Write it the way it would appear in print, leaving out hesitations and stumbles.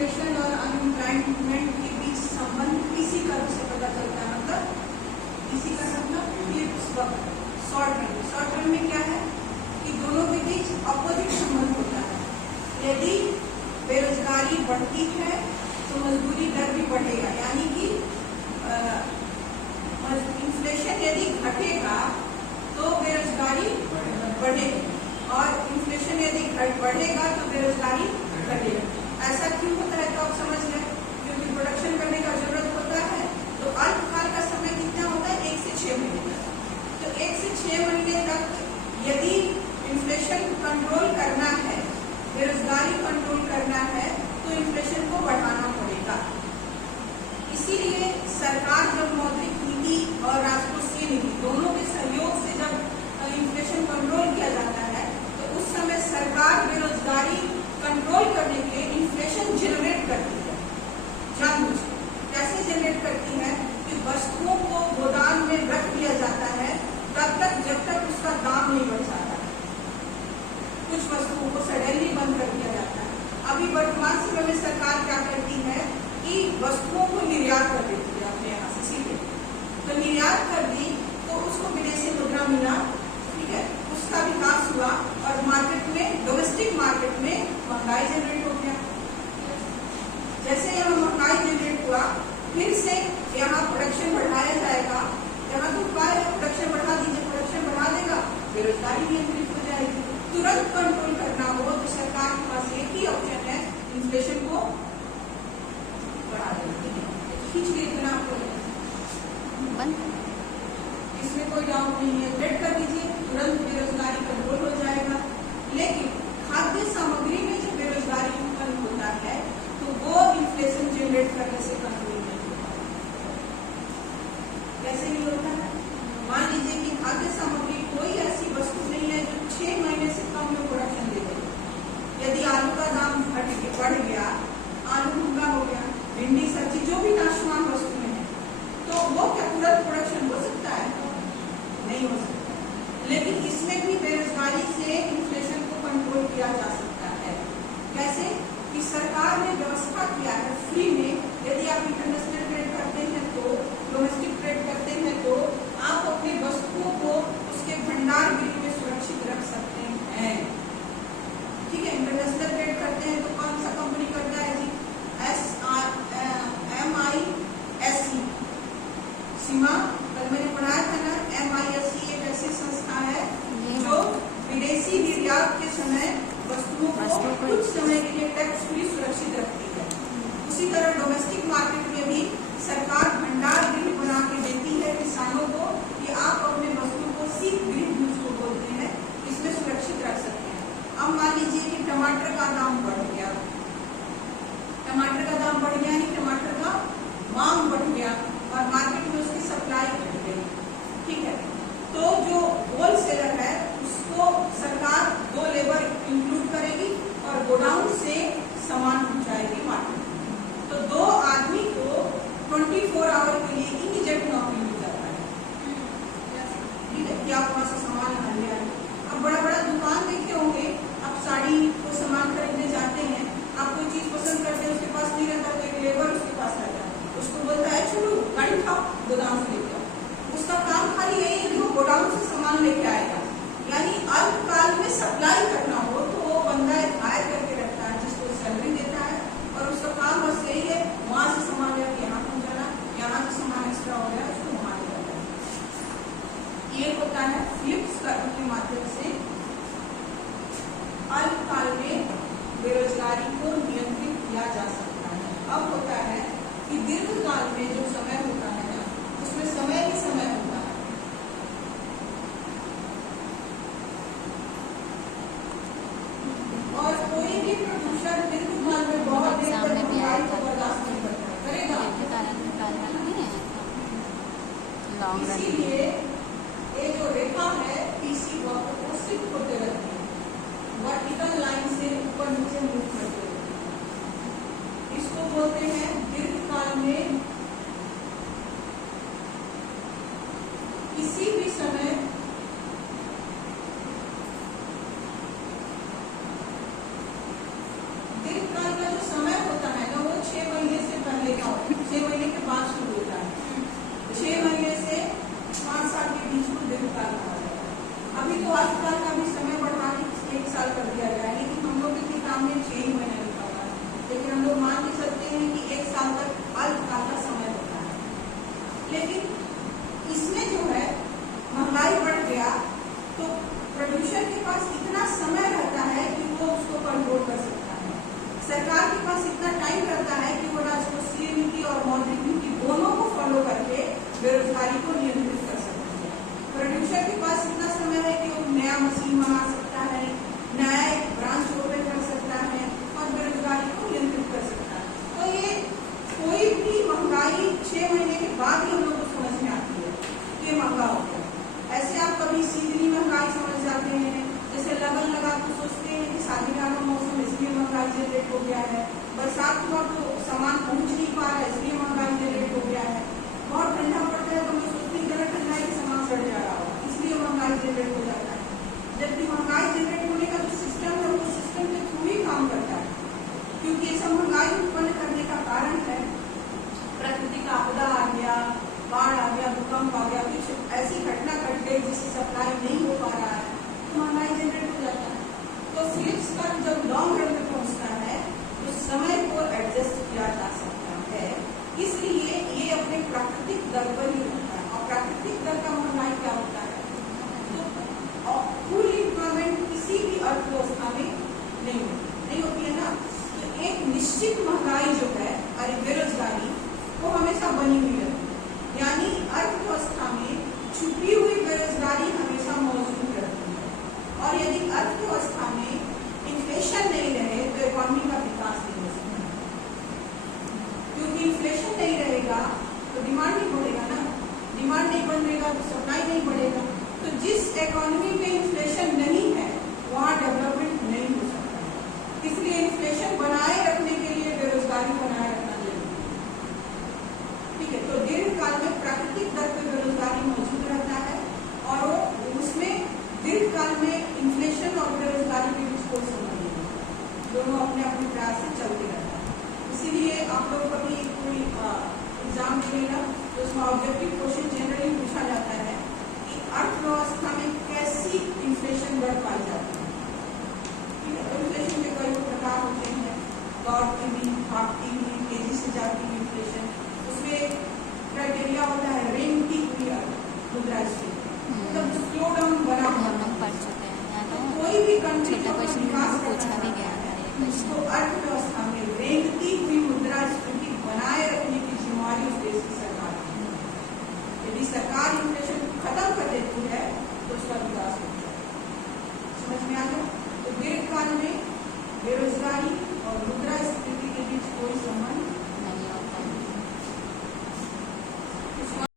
Inflation और unemployment के बीच संबंध किसी कर्व से पता चलता है, मतलब किसी का मतलब शॉर्ट टर्म में क्या है कि दोनों के बीच अपोजिट संबंध होता है। यदि बेरोजगारी बढ़ती है तो मजदूरी दर भी बढ़ेगा, यानी कि इन्फ्लेशन यदि घटेगा तो बेरोजगारी बढ़ेगी और इन्फ्लेशन यदि बढ़ेगा तो बेरोजगारी घटेगा। ऐसा क्यों होता है तो आप समझ लें, क्योंकि प्रोडक्शन करने का जरूरत होता है। तो अल्पकाल का समय कितना होता है, 1 से 6 महीने तक। तो 1 से 6 महीने तक यदि इन्फ्लेशन कंट्रोल करना है, बेरोजगारी कंट्रोल करना है, तो इन्फ्लेशन को बढ़ाना पड़ेगा। इसीलिए सरकार जब मौद्रिक नीति और राजकोषीय नीति दोनों के सहयोग से जब इन्फ्लेशन कंट्रोल किया जाता है, तो उस समय सरकार बेरोजगारी कंट्रोल करने के लिए इन्फ्लेशन जनरेट करती है। जानबूझकर कैसे जनरेट करती है कि वस्तुओं को गोदाम में रख दिया जाता है तब तक जब तक उसका दाम नहीं बढ़ जाता। कुछ वस्तुओं को सडनली बंद कर दिया जाता है। अभी वर्तमान समय में सरकार क्या करती है कि वस्तुओं को निर्यात कर देती है अपने यहाँ से सीधे। तो निर्यात कर दी तो उसको विदेशी मुद्रा मिला, ठीक है, उसका विकास हुआ और मार्केट में, डोमेस्टिक मार्केट में महंगाई जनरेट हो गया। जैसे यहाँ महंगाई जनरेट हुआ, फिर से यहाँ प्रोडक्शन बढ़ाया जाएगा। यहाँ तो उपाय है, प्रोडक्शन बढ़ा दीजिए, प्रोडक्शन बढ़ा देगा, बेरोजगारी नियंत्रित हो जाएगी। तुरंत कंट्रोल करना हो तो सरकार के पास एक ही ऑप्शन है, इन्फ्लेशन को बढ़ा देना, खींच के इतना बंद, इसमें कोई डाउट नहीं है, रेट कर दीजिए, तुरंत बेरोजगारी कंट्रोल हो जाएगा। लेकिन खाद्य सामग्री में जो बेरोजगारी उत्पन्न होता है तो वो इन्फ्लेशन जनरेट करने से कंट्रोल नहीं होता। कैसे नहीं होता है? मान लीजिए कि खाद्य सामग्री कोई ऐसी वस्तु नहीं है जो 6 महीने से कम में प्रोडक्शन दे दे। यदि आलू का दाम बढ़ गया, आलू महंगा हो गया, भिंडी सब्जी जो भी नाशवान वस्तुएं हैं, तो वो क्या तुरंत प्रोडक्शन हो सकता है? नहीं हो सकता। लेकिन इसमें भी बेरोजगारी से इन्फ्लेशन को कंट्रोल किया जा सकता है। कैसे? कि सरकार ने व्यवस्था किया है फ्री में, यदि आप इंटरनेशनल ट्रेड करते हैं तो, डोमेस्टिक ट्रेड करते हैं तो आप अपने वस्तुओं को उसके भंडार गृह में सुरक्षित रख सकते हैं। ठीक है, इंटरनेशनल ट्रेड करते हैं तो कौन सा कंपनी करता है जी? MISE सीमा, कल मैंने पढ़ाया था ना, MISE एक ऐसी संस्था है जो विदेशी निर्यात के समय वस्तुओं को कुछ समय के लिए टैक्स फ्री सुरक्षित रखती है। उसी तरह डोमेस्टिक मार्केट में भी सरकार भंडार गृह बना के देती है किसानों को कि आप अपने वस्तुओं को शीत गृह जिसको बोलते हैं, इसमें सुरक्षित रख सकते हैं। अब मान लीजिए कि टमाटर का दाम बढ़ गया, टमाटर का दाम बढ़ गया यानी टमाटर का मांग बढ़ गया और मार्केट में उसकी सप्लाई घट गई, ठीक है, तो जो होलसेलर है उसको सरकार 2 लेबर इंक्लूड करेगी और गोडाउन से सामान पहुंचाएगी मार्केट में। तो 2 आदमी को 24 आवर के लिए इमीडिएट नौकरी मिल जाता है, ठीक है, कि आप वहां से सामान ले आए। अब बड़ा बड़ा दुकान देखे होंगे, आप साड़ी को सामान खरीदने जाते हैं, आप कोई चीज पसंद करते हैं, उसके पास नहीं रहता तो एक लेबर उसके पास रहता है, उसको बोलता है चलो गाड़ी खाओ, गोदाम से लेके आओ। उसका काम खाली यही है कि वो गोदाम से सामान लेके आएगा। यानी अल्पकाल में सप्लाई करना हो तो वो बंदा हायर करके रखता है जिसको सैलरी देता है और उसका काम बस यही है, वहां से सामान लेके यहाँ पहुंचाना, यहाँ से सामान एक्स्ट्रा हो गया उसको वहां ले जाता है। ये होता है फ्लिप्स कर्व के माध्यम से अल्पकाल में बेरोजगारी को नियंत्रित किया जा सकता है। अब होता है कि दीर्घकाल में जो समय होता है ना, उसमें समय ही समय होता है। और कोई भी प्रदूषण दीर्घकाल में बहुत देर तक महंगाई को बर्दाश्त नहीं करता, करेगा। इसीलिए ये जो रेखा है PC वक्र को शिफ्ट होते रहती है, वर्टिकल लाइन से ऊपर नीचे मूव करते रहती है। इसको बोलते हैं दीर्घकाल में किसी भी समय दीर्घकाल का जो समय होता है ना दोनों को फॉलो करके बेरोजगारी को नियंत्रित कर सकते हैं। प्रोड्यूसर के पास इतना समय है कि वो नया मशीन मंगा सकता है, नया ब्रांच ओपन कर सकता है और बेरोजगारी को नियंत्रित कर सकता है। तो ये कोई भी महंगाई 6 महीने के बाद ही हम लोग को समझ में आती है कि महंगा हो गया। ऐसे आप कभी सीजनी महंगाई समझ जाते हैं, जैसे लगन लगा तो सोचते हैं कि शादी का मौसम इसलिए महंगाई जनरेट हो गया है, बरसात हुआ तो सामान पहुंच नहीं पा रहा है इसलिए महंगाई जनरेट हो गया है, बहुत ठंडा पड़ता है तो हम सोचते हैं जरा ठंडा के सामान सड़ जा रहा होगा इसलिए महंगाई जनरेट हो जाता है। जबकि महंगाई जनरेट होने का जो सिस्टम है वो सिस्टम के थ्रू ही काम करता है, क्योंकि ये सब महंगाई उत्पन्न करने का कारण है प्राकृतिक आपदा आ गया, बाढ़ आ गया, भूकंप आ गया, कुछ ऐसी घटना घट गई जिससे सप्लाई नहीं हो पा रहा है तो महंगाई जनरेट हो जाता है। तो फिलिप्स का जब लॉन्ग रन में पहुंचता है तो समय को एडजस्ट किया जा सकता है, इसलिए ये अपने प्राकृतिक दर पर ही रहता है। और प्राकृतिक दर का महंगाई क्या होता है? तो फुल एम्प्लॉयमेंट किसी भी अर्थव्यवस्था में नहीं होती है ना। तो एक निश्चित महंगाई जो है और बेरोजगारी वो हमेशा बनी हुई रहती है, यानी अर्थव्यवस्था में छुपी हुई बेरोजगारी हमेशा मौजूद रहती है। और यदि अर्थव्यवस्था में इन्फ्लेशन नहीं रहे तो इकोनॉमी का विकास नहीं हो सकता, क्योंकि इन्फ्लेशन नहीं रहेगा तो डिमांड नहीं बढ़ेगा ना, डिमांड नहीं बढ़ेगा तो सप्लाई नहीं बढ़ेगा। तो जिस इकोनॉमी में इन्फ्लेशन नहीं है वहाँ डेवलपमेंट नहीं हो सकता है। इसलिए इन्फ्लेशन बनाए रखने के लिए बेरोजगारी बनाए रखना जरूरी है। ठीक है, तो दीर्घकाल में प्राकृतिक दर पर बेरोजगारी मौजूद रहता है और वो उसमें दीर्घकाल में इन्फ्लेशन और बेरोजगारी के बीच कोई संबंध नहीं है, दोनों अपने अपने प्रयास से चलते रहता है। इसीलिए आप लोग कभी कोई एग्जाम देगा तो उसमें ऑब्जेक्टिव क्वेश्चन जनरली पूछा जाता है कि अर्थव्यवस्था में कैसी इन्फ्लेशन दर पाई जाती है। ठीक है, तो इन्फ्लेशन के कई प्रकार होते हैं, दौड़ती हुई, भागती हुई, तेजी से जाती हुई इन्फ्लेशन। उसमें क्राइटेरिया होता है रेंगती हुई मुद्रास्फीति, मतलब स्लो डाउन बना हुआ। तो कोई भी कंट्री का विकास करना है उसको अर्थव्यवस्था में रेंगती हुई मुद्रास्फीति बनाए रखने की जिम्मेवारी उस देश की सरकार की है। यदि सरकार इन्फ्लेशन खत्म कर देती है तो उसका विकास होता है। समझ में आ गया? तो दीर्घकाल में बेरोजगारी